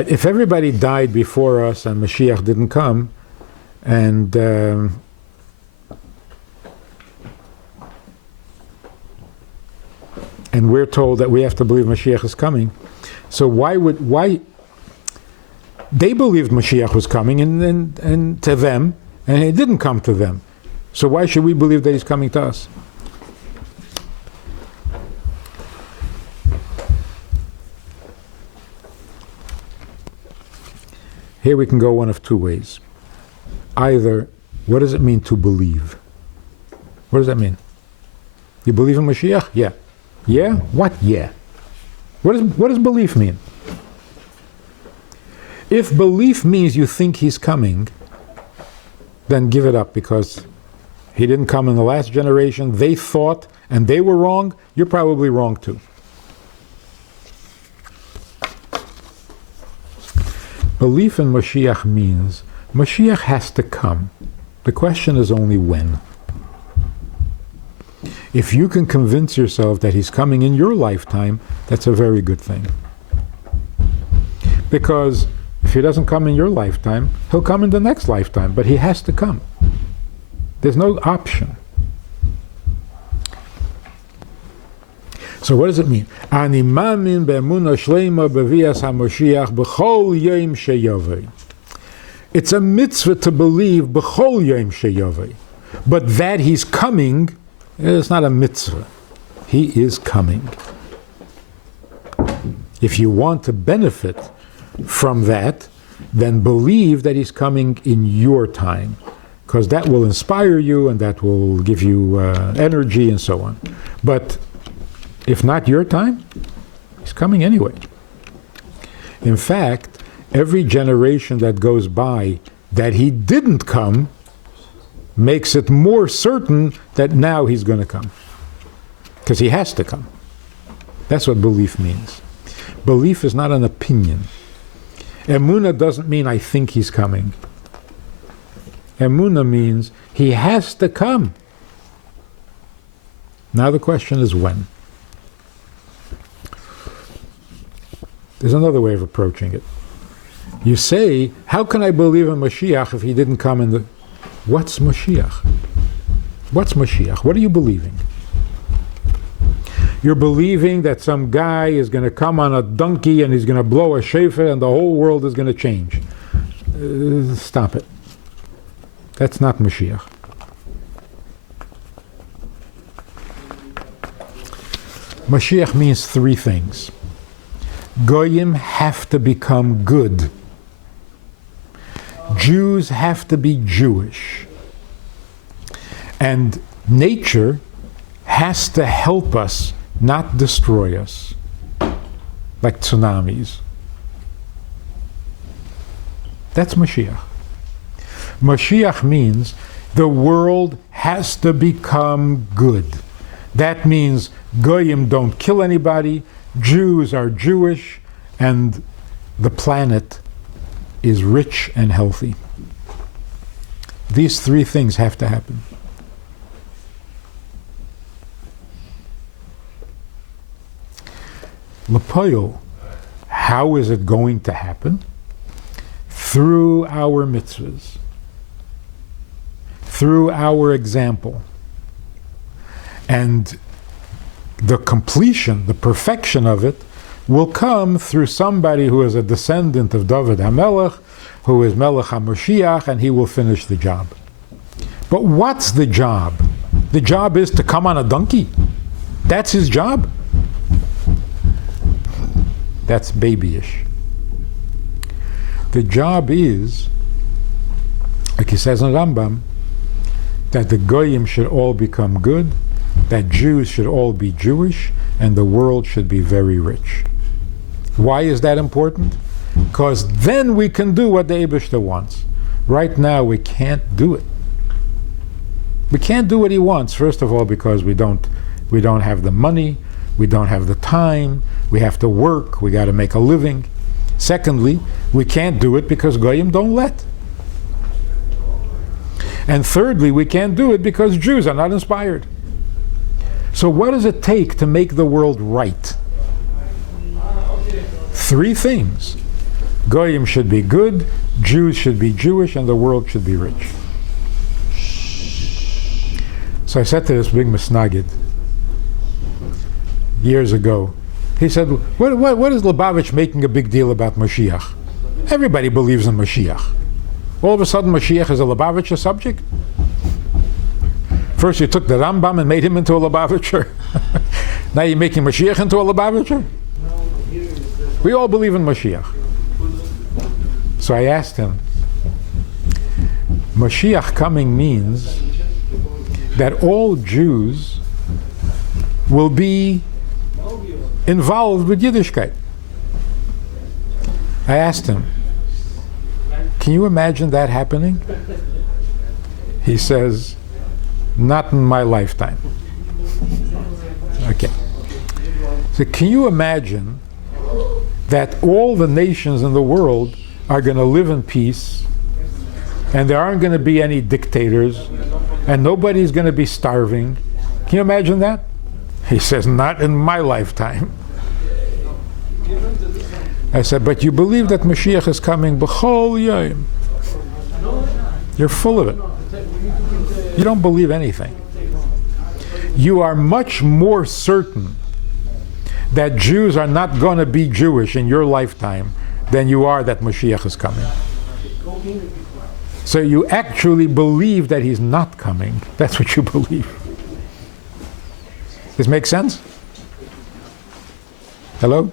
right, if everybody died before us and Mashiach didn't come, and we're told that we have to believe Mashiach is coming, so why they believed Mashiach was coming and to them, and he didn't come to them. So why should we believe that he's coming to us? Here we can go one of two ways. Either, what does it mean to believe? What does that mean? You believe in Mashiach? Yeah. Yeah? What? Yeah. What does belief mean? If belief means you think he's coming, then give it up, because he didn't come in the last generation. They thought, and they were wrong. You're probably wrong too. Belief in Moshiach means Moshiach has to come. The question is only when. If you can convince yourself that he's coming in your lifetime, that's a very good thing. Because if he doesn't come in your lifetime, he'll come in the next lifetime, but he has to come. There's no option. So what does it mean? Ani mamin be'emunah shleima b'vias haMoshiach b'chol yom sheyovei. It's a mitzvah to believe b'chol yom sheyovei. But that he's coming, it's not a mitzvah. He is coming. If you want to benefit from that, then believe that he's coming in your time, because that will inspire you and that will give you energy and so on. But if not your time, he's coming anyway. In fact, every generation that goes by that he didn't come makes it more certain that now he's going to come, because he has to come. That's what belief means. Belief is not an opinion. Emunah doesn't mean I think he's coming. Emunah means he has to come. Now the question is when. There's another way of approaching it. You say, how can I believe in Moshiach if he didn't come in the... What's Moshiach? What's Moshiach? What are you believing? You're believing that some guy is going to come on a donkey and he's going to blow a shofar and the whole world is going to change. Stop it. That's not Moshiach. Mashiach means three things. Goyim have to become good. Jews have to be Jewish. And nature has to help us, not destroy us, like tsunamis. That's Mashiach. Mashiach means the world has to become good. That means Goyim don't kill anybody, Jews are Jewish, and the planet is rich and healthy. These three things have to happen. L'poyol, how is it going to happen? Through our mitzvahs, through our example. And the completion, the perfection of it, will come through somebody who is a descendant of David HaMelech, who is Melech HaMoshiach, and he will finish the job. But what's the job? The job is to come on a donkey. That's his job. That's babyish. The job is, like he says in Rambam, that the Goyim should all become good, that Jews should all be Jewish, and the world should be very rich. Why is that important? Because then we can do what the Eibishter wants. Right now we can't do it. We can't do what he wants, first of all, because we don't have the money, we don't have the time, we have to work, we got to make a living. Secondly, we can't do it because Goyim don't let. And thirdly, we can't do it because Jews are not inspired. So what does it take to make the world right? Three things. Goyim should be good, Jews should be Jewish, and the world should be rich. So I said to this big Misnagid years ago, he said, what is Lubavitch making a big deal about Moshiach? Everybody believes in Moshiach. All of a sudden Moshiach is a Lubavitcher subject? First you took the Rambam and made him into a Lubavitcher. Now you're making Moshiach into a Lubavitcher? We all believe in Moshiach. So I asked him, Moshiach coming means that all Jews will be involved with Yiddishkeit. I asked him, can you imagine that happening? He says, not in my lifetime. Okay. So can you imagine that all the nations in the world are going to live in peace, and there aren't going to be any dictators, and nobody's going to be starving? Can you imagine that? He says, not in my lifetime. I said, but you believe that Mashiach is coming b'chol yom. You're full of it. You don't believe anything. You are much more certain that Jews are not going to be Jewish in your lifetime than you are that Mashiach is coming. So you actually believe that he's not coming. That's what you believe. This makes sense? Hello?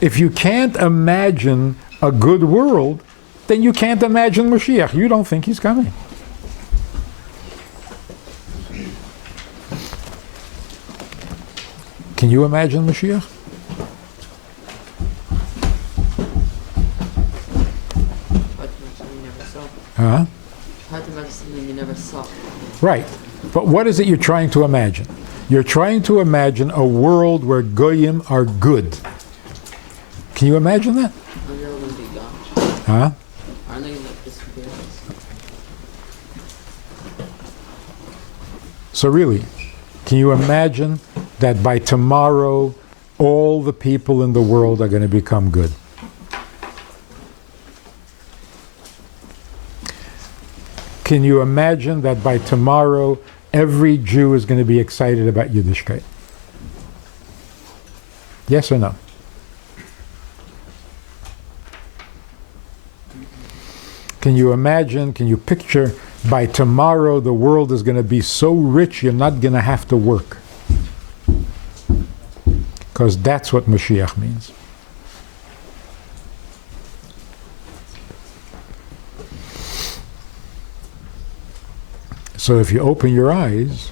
If you can't imagine a good world, then you can't imagine Moshiach. You don't think he's coming. Can you imagine Moshiach? Huh? Hard to imagine something you never saw. Right. But what is it you're trying to imagine? You're trying to imagine a world where Goyim are good. Can you imagine that? Aren't they all going to be gone? Huh? Aren't they going to disappear? So really, can you imagine that by tomorrow all the people in the world are going to become good? Can you imagine that by tomorrow every Jew is going to be excited about Yiddishkeit? Yes or no? Can you imagine, can you picture, by tomorrow the world is going to be so rich you're not going to have to work? Because that's what Moshiach means. So if you open your eyes,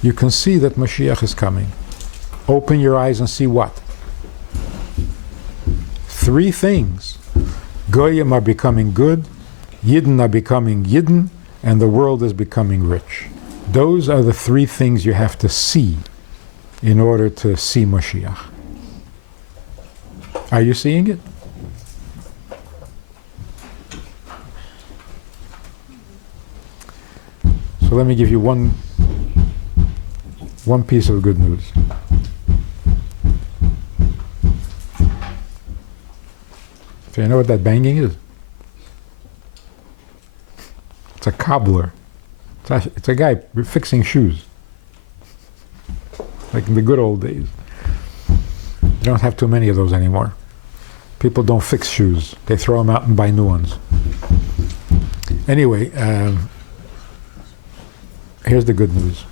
you can see that Moshiach is coming. Open your eyes and see what? Three things. Goyim are becoming good, Yidden are becoming Yidden, and the world is becoming rich. Those are the three things you have to see in order to see Moshiach. Are you seeing it? So let me give you one piece of good news. Do you know what that banging is? It's a cobbler. It's a guy fixing shoes. Like in the good old days. You don't have too many of those anymore. People don't fix shoes. They throw them out and buy new ones. Anyway, here's the good news.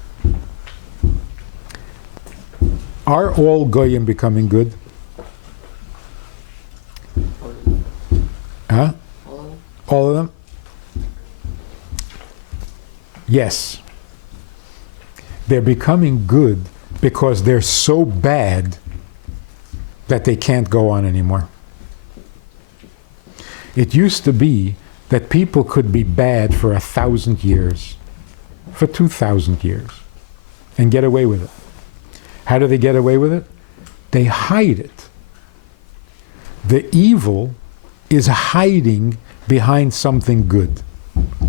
Are all Goyim becoming good? Huh? All of them? Yes. They're becoming good because they're so bad that they can't go on anymore. It used to be that people could be bad for 1,000 years, for 2,000 years, and get away with it. How do they get away with it? They hide it. The evil is hiding behind something good,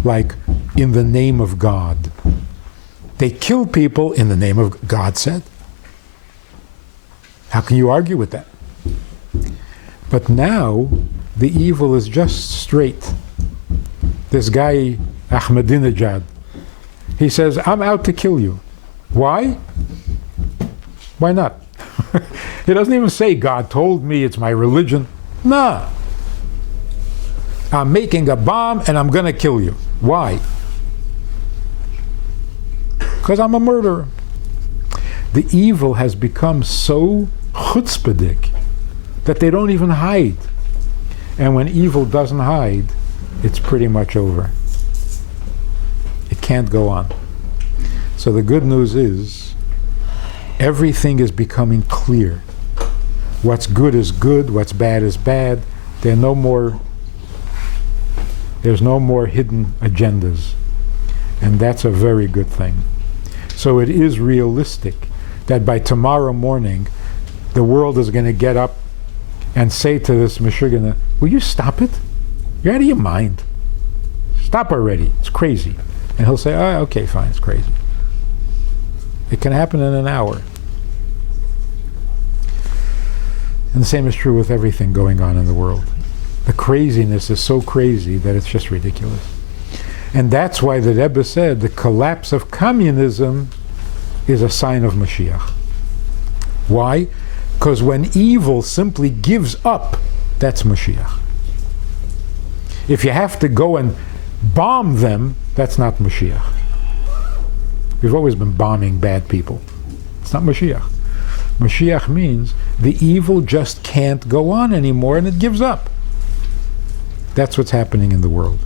like in the name of God. They kill people in the name of God said. How can you argue with that? But now, the evil is just straight. This guy, Ahmadinejad, he says, I'm out to kill you. Why? Why not? He doesn't even say, God told me, it's my religion. Nah. I'm making a bomb and I'm going to kill you. Why? Because I'm a murderer. The evil has become so chutzpahdik that they don't even hide. And when evil doesn't hide, it's pretty much over. It can't go on. So the good news is, everything is becoming clear. What's good is good, what's bad is bad. There's no more hidden agendas. And that's a very good thing. So it is realistic that by tomorrow morning, the world is going to get up and say to this Meshuggah, will you stop it? You're out of your mind. Stop already. It's crazy. And he'll say, oh, okay, fine, it's crazy. It can happen in an hour. And the same is true with everything going on in the world. The craziness is so crazy that it's just ridiculous. And that's why the Rebbe said the collapse of communism is a sign of Moshiach. Why? Because when evil simply gives up, that's Moshiach. If you have to go and bomb them, that's not Moshiach. We've always been bombing bad people. It's not Moshiach. Moshiach means the evil just can't go on anymore and it gives up. That's what's happening in the world.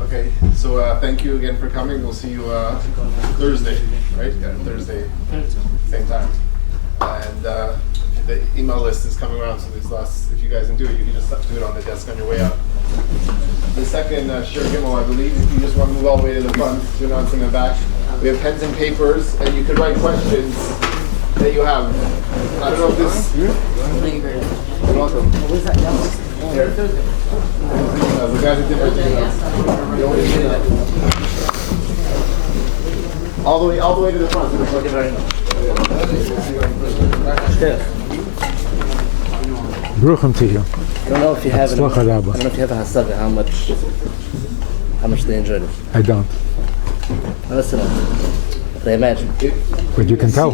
Okay, so thank you again for coming. We'll see you Thursday, right? Yeah, Thursday, same time. And the email list is coming around, so these last, if you guys can do it, you can just do it on the desk on your way out. The second Shir Gimel, I believe, if you just want to move all the way to the front, do not in the back. We have pens and papers, and you could write questions that you have. I don't know if this... Thank you very much. You're welcome. Here. The guys that did everything else. All the way to the front. Thank you very much. Bruchim to you. I don't know if you have a hasaga, how much they enjoyed it. I don't. Listen, I imagine. But you can tell.